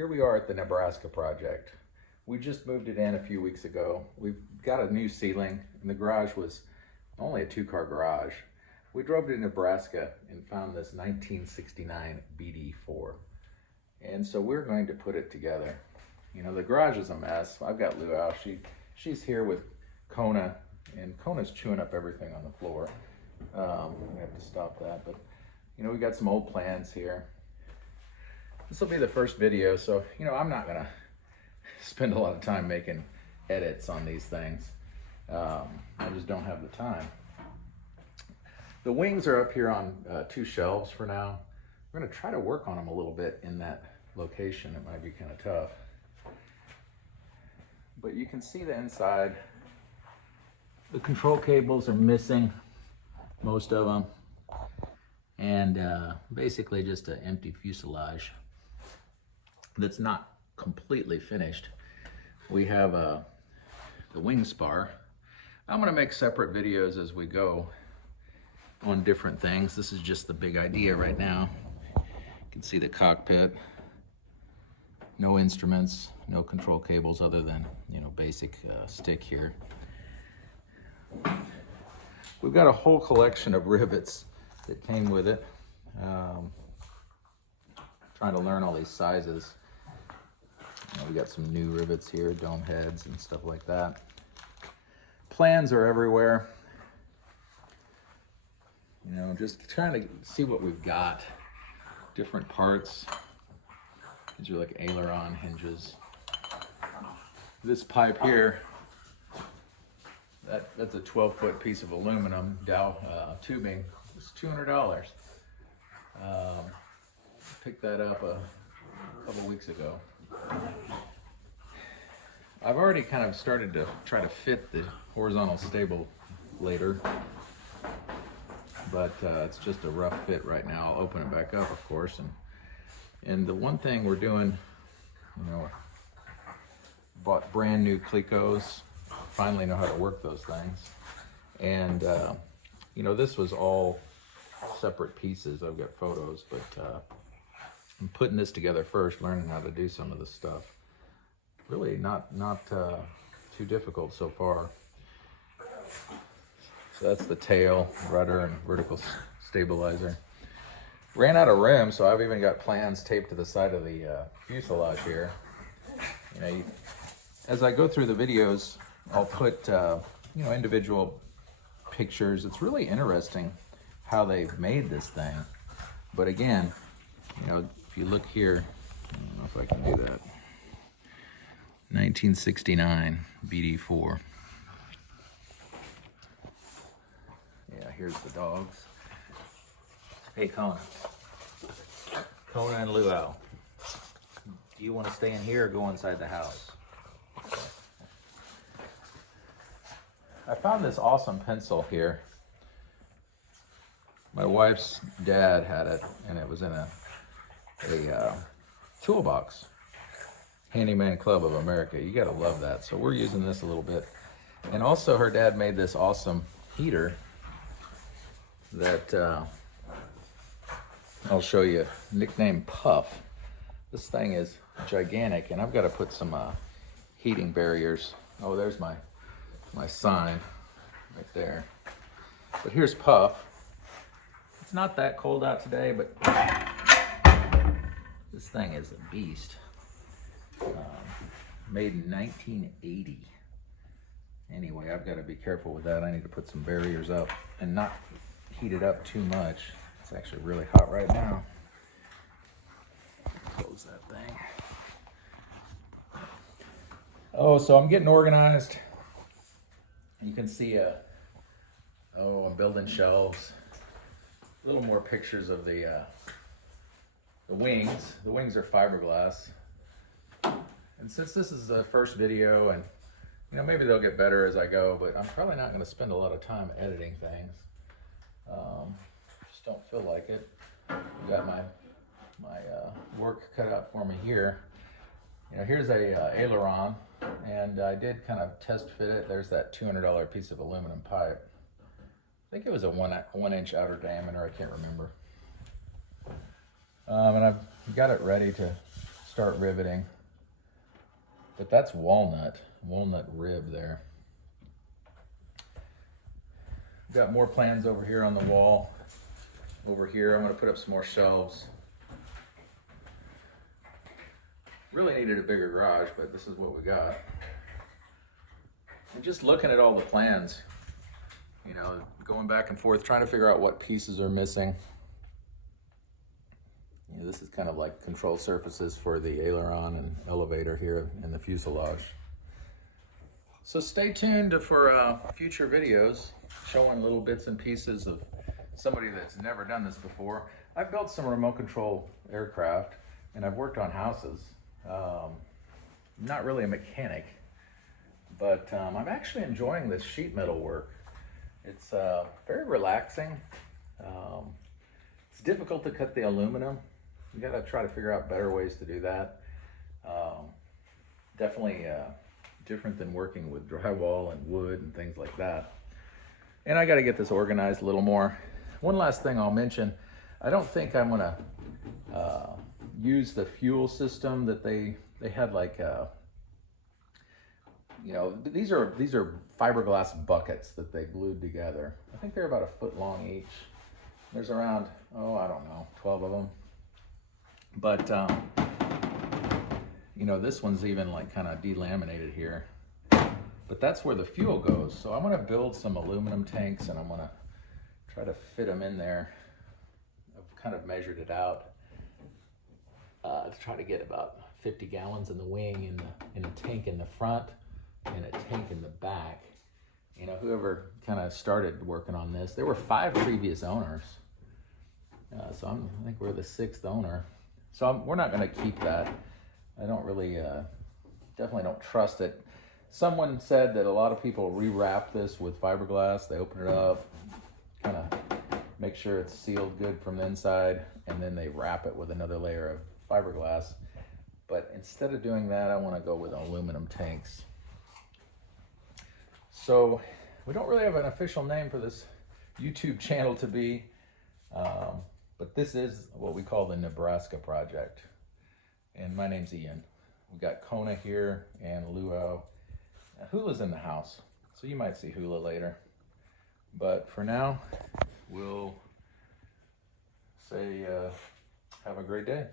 here we are at the Nebraska project. We just moved it in a few weeks ago. We've got a new ceiling, and the garage was only a 2-car garage. We drove to Nebraska and found this 1969 Bede 4. And so we're going to put it together. You know, the garage is a mess. I've got Luau. She's here with Kona, and Kona's chewing up everything on the floor. We have to stop that, but you know, we got some old plans here. This will be the first video, so you know, I'm not gonna spend a lot of time making edits on these things. I just don't have the time. The wings are up here on 2 shelves for now. We're gonna try to work on them a little bit in that location. It might be kind of tough. But you can see the inside. The control cables are missing, most of them. And basically just an empty fuselage that's not completely finished. We have the wing spar. I'm gonna make separate videos as we go on different things. This is just the big idea right now. You can see the cockpit. No instruments, no control cables other than, you know, basic stick here. We've got a whole collection of rivets that came with it. Trying to learn all these sizes. You know, we got some new rivets here, dome heads and stuff like that. Plans are everywhere. You know, just trying to see what we've got. Different parts. These are like aileron hinges. This pipe here, that's a 12-foot piece of aluminum dowel tubing. It's $200. Picked that up a couple weeks ago. I've already kind of started to try to fit the horizontal stabulator, but it's just a rough fit right now. I'll open it back up, of course, and the one thing we're doing, you know, bought brand new Clecos, finally know how to work those things. And, you know, this was all separate pieces. I've got photos, but I'm putting this together first, learning how to do some of this stuff. Really not too difficult so far. So that's the tail, rudder, and vertical stabilizer. Ran out of room, so I've even got plans taped to the side of the fuselage here. You know, as I go through the videos, I'll put you know, individual pictures. It's really interesting how they've made this thing. But again, you know, if you look here, I don't know if I can do that. 1969 Bede 4. Yeah, here's the dogs. Hey, Kona. Kona and Luau. Do you want to stay in here or go inside the house? I found this awesome pencil here. My wife's dad had it, and it was in a toolbox. Handyman Club of America. You gotta love that. So we're using this a little bit. And also her dad made this awesome heater that I'll show you, nicknamed Puff. This thing is gigantic, and I've got to put some heating barriers. Oh, there's my sign right there. But here's Puff. It's not that cold out today, but this thing is a beast. Made in 1980. Anyway, I've got to be careful with that. I need to put some barriers up and not heat it up too much. It's actually really hot right now. Close that thing. Oh, so I'm getting organized. You can see I'm building shelves. A little more pictures of the wings. The wings are fiberglass. And since this is the first video, and you know, maybe they'll get better as I go, but I'm probably not going to spend a lot of time editing things. Just don't feel like it. Got my work cut out for me here. You know, here's a aileron, and I did kind of test fit it. There's that $200 piece of aluminum pipe. I think it was a one inch outer diameter. I can't remember. And I've got it ready to start start riveting. But that's walnut rib there. Got more plans over here on the wall. Over here, I'm gonna put up some more shelves. Really needed a bigger garage, but this is what we got. And just looking at all the plans, you know, going back and forth, trying to figure out what pieces are missing. You know, this is kind of like control surfaces for the aileron and elevator here in the fuselage. So stay tuned for future videos showing little bits and pieces of somebody that's never done this before. I've built some remote control aircraft and I've worked on houses. Not really a mechanic, but I'm actually enjoying this sheet metal work. It's very relaxing. It's difficult to cut the aluminum. You gotta try to figure out better ways to do that. Definitely different than working with drywall and wood and things like that. And I gotta get this organized a little more. One last thing I'll mention, I don't think I'm gonna use the fuel system that they had, like you know, these are fiberglass buckets that they glued together. I think they're about 1 foot long each. There's around, oh, I don't know, 12 of them. But you know, this one's even like kind of delaminated here. But that's where the fuel goes. So I'm gonna build some aluminum tanks and I'm gonna try to fit them in there. I've kind of measured it out to try to get about 50 gallons in the wing, in a tank in the front, and a tank in the back. You know, whoever kind of started working on this, there were 5 previous owners. So I think we're the 6th owner. So we're not gonna keep that. I don't really, definitely don't trust it. Someone said that a lot of people rewrap this with fiberglass. They open it up, kind of make sure it's sealed good from the inside, and then they wrap it with another layer of fiberglass. But instead of doing that, I want to go with aluminum tanks. So we don't really have an official name for this YouTube channel to be, but this is what we call the Nebraska Project. And my name's Ian. We got Kona here and Luau. Hula's in the house, so you might see Hula later. But for now, we'll say have a great day.